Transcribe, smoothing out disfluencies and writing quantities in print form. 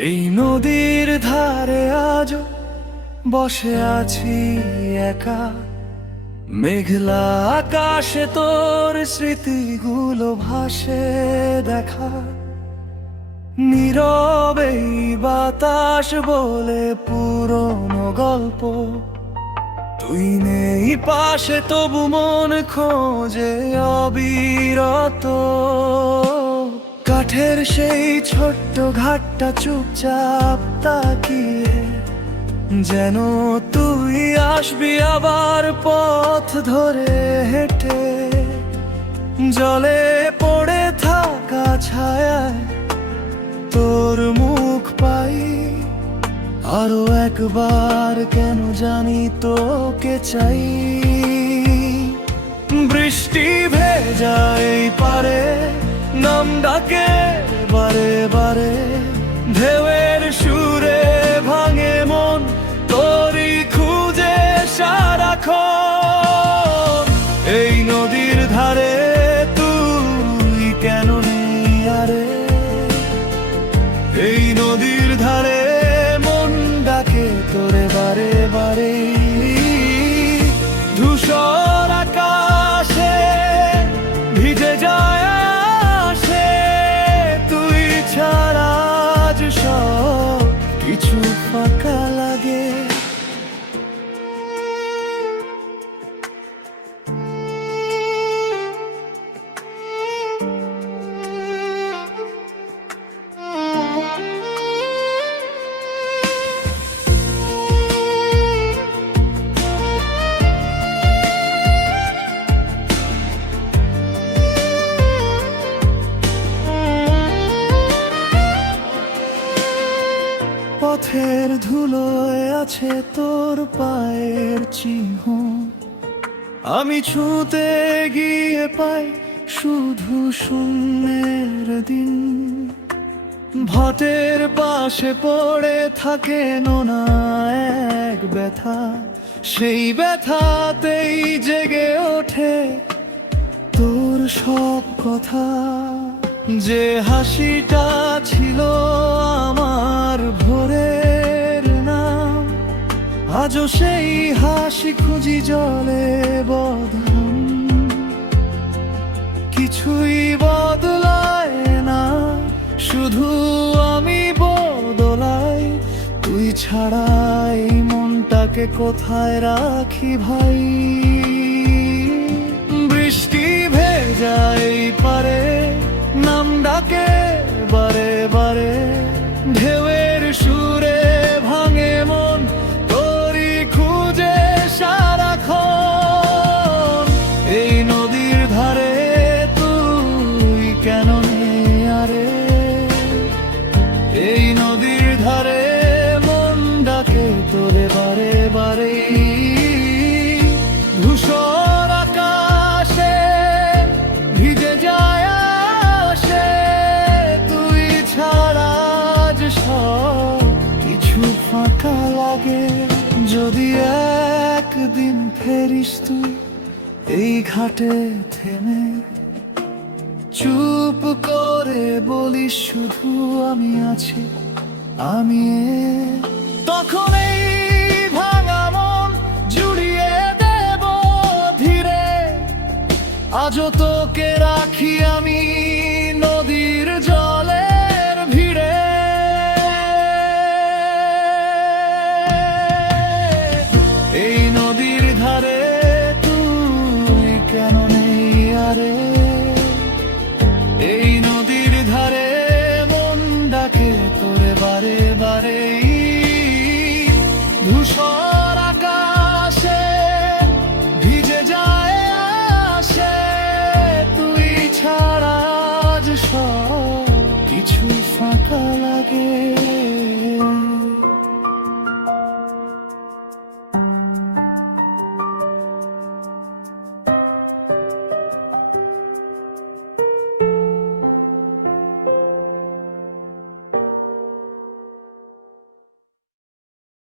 এই নদীর ধারে আজ বসে আছি একা, মেঘলা আকাশে তোর স্মৃতিগুলো ভাসে দেখা। নীরবে বাতাস বলে পুরনো গল্প, তুই নেই পাশে তবু মন খোঁজে অবিরত। কাঠের সেই ছোট্ট ঘাটটা চুপচাপ তাকিয়ে, যেন তুই আসবি আবার পথ ধরে হেঁটে। জলে পড়ে থাকা ছায়ায় তোর মুখ পাই, আরো একবার কেন জানি তোকে চাই। বৃষ্টি ভেজা এই পারে নাম ডাকে বারে বারে, ঢেউয়ের সুরে ভাঙে মন তোরই খুঁজে সারাক্ষণ। এই নদীর ধারে তুই কেন নেই আরে, এই নদীর ধারে মন ডাকে তোরে বারে বারে। ধূসর আকাশে ভিজে যায় আসে, তুই ছাড়া আজ সব কিছু ফাঁকা লাগে। পথের ধুলোয় আছে তোর পায়ের চিহ্ন, আমি ছুঁতে গিয়ে পাই শুধু শূন্যের দিন। ভটের পাশে পড়ে থাকে নোনা এক ব্যথা, সেই ব্যথাতেই জেগে ওঠে তোর সব কথা। যে হাসিটা ছিল আমার ভোরের নাম, আজও সেই হাসি খুঁজি জলে বদনাম। কিছুই বদলায় না, শুধু আমি বদলাই। তুই ছাড়া এই মনটাকে কোথায় রাখি ভাই। বৃষ্টি ভেজা এই পারে নাম ডাকে বারে বারে, ঢেউয়ের সুরে ভাঙে মন তোরই খুঁজে সারাক্ষণ। এই নদীর ধারে তুই কেন নেই আরে, এই নদীর ধারে মন ডাকে তোরে বারে বারে। ধূসর আকাশে ভিজে যায় আসে, তুই ছাড়া আজ সব কিছু ফাঁকা লাগে। যদি একদিন ফেরিস তুই এই ঘাটে থেমে, চুপ করে বলিস শুধু আমি আছি, আমি তখন এই ভাঙা মন জুড়িয়ে দেব ধীরে। আজও তোকে রাখি আমি নদীর জলের ভিড়ে। এই নদীর ধারে তুই কেন নেই আরে, এই নদীর ধারে মন ডাকে তোরে বারে বারে।